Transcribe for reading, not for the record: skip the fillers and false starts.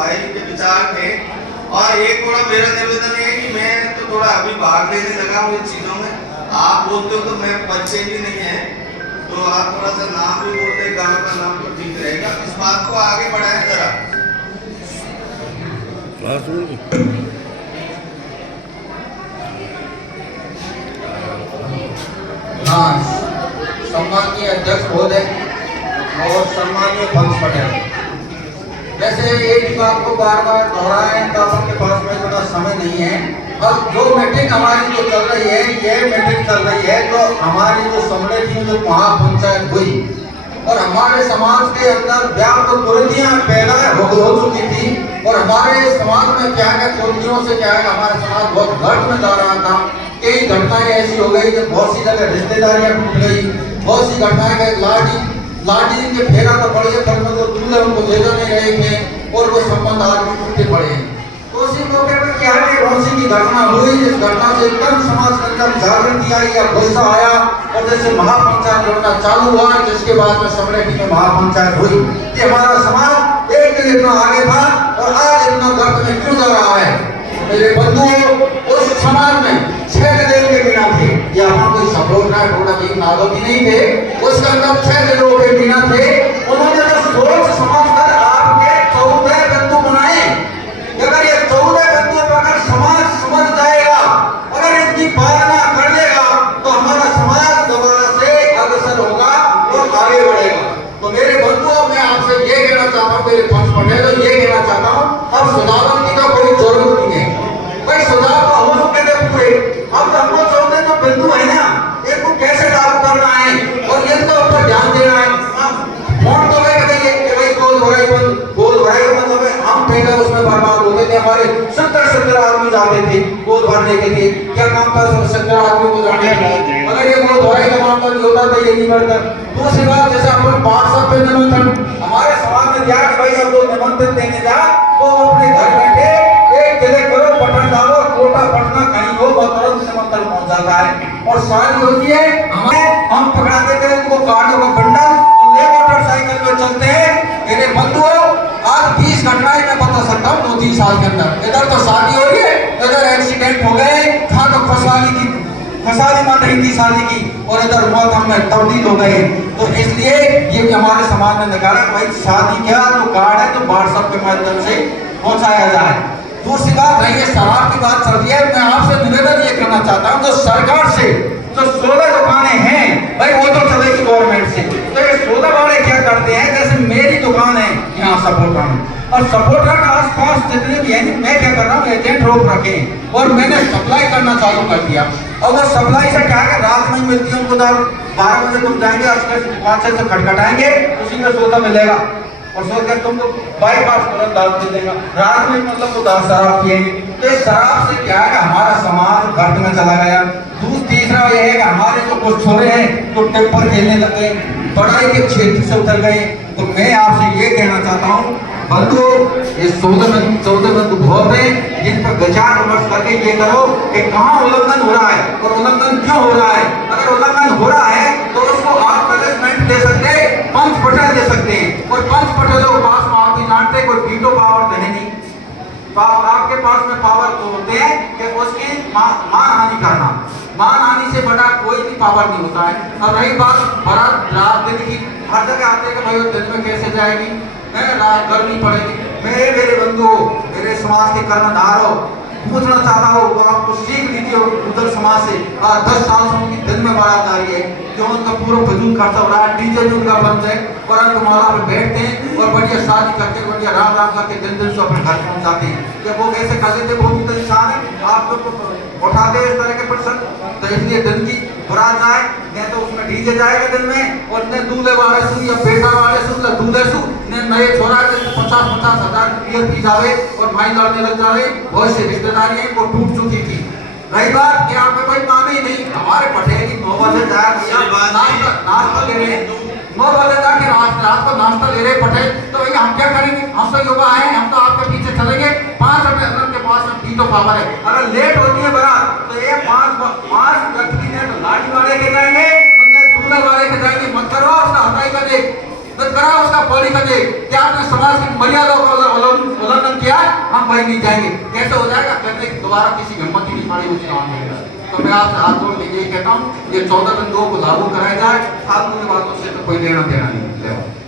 भाई के विचार थे। और एक थोड़ा मेरा निवेदन है कि मैं तो थोड़ा अभी भाग लेने लगा हूँ इन चीज़ों में, आप बोलते हो तो मैं बच्चे भी नहीं है, तो आप थोड़ा सा नाम भी बोल दें, गाँव का नाम तो ठीक रहेगा। इस बात को आगे बढ़ाएं जरा। हाँ, सम्मानीय अध्यक्ष महोदय और सम्मानीय पंच पटेल, जैसे एक बात को बार बार दोहराएं तो आपके पास में इतना समय नहीं है। और जो मीटिंग हमारी जो चल रही है, ये मीटिंग चल रही है तो हमारी जो सम्मेलन की जो महापंचायत हुई और हमारे समाज के अंदर व्याप्त कुरीतियां पैदा हो चुकी थी। और हमारे समाज में क्या है, कुरीतियों से क्या है, हमारा समाज बहुत घट में जा रहा था। कई घटनाएं ऐसी हो गई कि बहुत सी जगह रिश्तेदारियां टूट गई, बहुत सी घटनाएं लाडी के फेरा तो पड़े घर में, तो दूल्हे उनको ले जाने गए थे और वो संबंध आज भी टूटे पड़े हैं। तो उसी मौके पर क्या है, रोसी की घटना हुई, जिस घटना से एकदम समाज के अंदर जागृति आई या गुस्सा आया और जैसे महापंचायत होना चालू हुआ, जिसके बाद में सम्मेलन में महापंचायत हुई कि हमारा समाज एक दिन इतना आगे था और आज इतना गर्त में क्यों जा रहा है। मेरे बंधुओं, उस समाज में 6 दिनों के बिना थे, या हम कोई सपोर्ट ना थोड़ा भी नागरिक नहीं थे, उसके अंदर 6 दिनों के बिना थे। उन्होंने जो सोच समझ कर आपके 14 बंधु बनाए। अगर ये 14 बंधु अगर समाज समझ जाएगा, अगर इनकी पालना कर लेगा तो हमारा समाज दोबारा से अग्रसर होगा और आगे बढ़ेगा। तो मेरे बंधुओं, मैं आपसे ये कहना चाहता हूँ, मेरे पंच पटेल ये कहना चाहता हूँ, अब सुधार की तो कोई जरूरत नहीं है। भाई सुधार तो हम लोग कहते हुए अब हमको 14 जो बिंदु है ना, इनको कैसे लागू करना है और इनके ऊपर ध्यान देना है। वोट तो भाई गोल भराई मतलब हम पहले उसमें बर्बाद होते थे, हमारे 70 आदमी जाते थे गोल भरने के लिए। क्या काम था 70 आदमी को जाने का? अगर ये गोल भराई का मामला नहीं होता तो ये नहीं बढ़ता। दूसरी बात, जैसे अपन 500 पे निमंत्रण हमारे समाज में दिया कि भाई अब लोग निमंत्रण देने जा तो अपने घर बैठे एक जगह करो, बटन दाबो, कोटा पटना कहीं हो, बहुत तुरंत निमंत्रण पहुंच जाता है। और शादी होती है, हम पकड़ा देते हैं उनको कार्डों का बंडल और ले मोटरसाइकिल पे चलते हैं। मेरे बंधुओं, आज 20 घटनाएं मैं बता सकता हूँ 2-3 साल के अंदर। इधर तो शादी हो रही है, इधर एक्सीडेंट हो गए, खा तो खसाली मान रही थी शादी की, और इधर मौत में तब्दील हो गए। तो इसलिए ये हमारे समाज ने निकाला भाई शादी क्या जो कार्ड है तो व्हाट्सएप के माध्यम से पहुंचाया जाए। दूसरी बात है, ये शराब की बात चल रही है, मैं आपसे निवेदन ये करना चाहता हूँ, जो सरकार से जो 16 दुकानें हैं भाई वो तो चलेगी गवर्नमेंट से, तो ये 16 वाले क्या करते हैं, जैसे मेरी दुकान है यहाँ सपोर्टा में, और सपोर्टा का आसपास जितने भी है, मैं क्या कर रहा हूँ, एजेंट रोक रखे और मैंने सप्लाई करना चालू कर दिया। और वो सप्लाई से क्या है, रात में मिलती है उनको, 12 बजे तुम जाएंगे, 5 से खटखटाएंगे, उसी में सौदा मिलेगा और सोच कर तुमको बाईपास तुरंत दारू दे देगा। रात में मतलब वो शराब पिएंगे। तो इस शराब से क्या है, हमारा समाज गर्त में चला गया। तीसरा ये है कि हमारे जो कुछ छोरे हैं तो टेम्पर खेलने लगे, पढ़ाई के क्षेत्र से उतर गए। तो मैं आपसे ये कहना चाहता हूँ बंधु, ये 14 बंधु बहुत है, जिन पर विचार विमर्श करके ये करो कि कहाँ उल्लंघन हो रहा है और उल्लंघन क्यों हो रहा है। अगर उल्लंघन हो रहा है तो उसको आप पनिशमेंट दे सकते हैं, पंच पटेल दे सकते हैं, और पंच पटेलों के पास में आप भी जानते कोई वीटो पावर तो है नहीं। आपके पास में पावर तो होते हैं कि उसकी मानहानि करना, मानहानि से बड़ा कोई भी पावर नहीं होता है। अब रही बात रात दिन की, हर जगह आते हैं कि भाई वो दिन में कैसे जाएगी, रात गर्मी पड़ेगी। मेरे बंधु, मेरे समाज के कर्णधारों, पूछना चाहता हूँ, वो आपको सीख लीजिए उधर समाज से। 10 साल से उनकी दिन में बारात आ रही है, जो उनका पूरा फजूल खर्चा हो रहा है, डीजे भी उनका बंद है, परंतु माला पे बैठते हैं और बढ़िया शादी करके बढ़िया राम राम करके दिन से अपने घर पहुंचाते हैं। जब वो कैसे कर लेते, वो भी तो इंसान है, आप तो उठाते इस तरह के प्रसंग। तो इसलिए दिन की बारात जाए, नहीं तो उसमें डीजे जाएगा दिन में, और न दूल्हे वाले सु या बेटा वाले सु या दूल्हे सु ने नए छोरा 50-50 हजार बियर पी जावे और भाई लड़ने लग जावे। बहुत से रिश्तेदारी है वो टूट चुकी थी। रही बात कि आप कोई माने ही नहीं, हमारे पटेल की 9 बजे नाश्ता ले रहे, 9 बजे जाके रात को नाश्ता ले रहे पटेल, तो भैया हम क्या करेंगे, हम तो युवा है, हम तो आपके पीछे चलेंगे। 5 रुपए के पास में वीटो पावर है, अगर लेट होती है बारात तो ये 5 व्यक्ति ने तो लाठी वाले के जाएंगे, दूल्हे वाले के जाएंगे, मत करो उसका हटाई का देख, मत करो उसका पौड़ी का देख, क्या आपने समाज की मर्यादा का उल्लंघन हम भाई नहीं जाएंगे, कैसे हो जाएगा? कहते दोबारा किसी हिम्मत ही नहीं पड़ी उस काम में। तो मैं आपसे हाथ जोड़ के यही कहता हूँ, ये 14 बिंदुओं को लागू कराया जाए, फालतू की बातों से तो कोई लेना देना नहीं।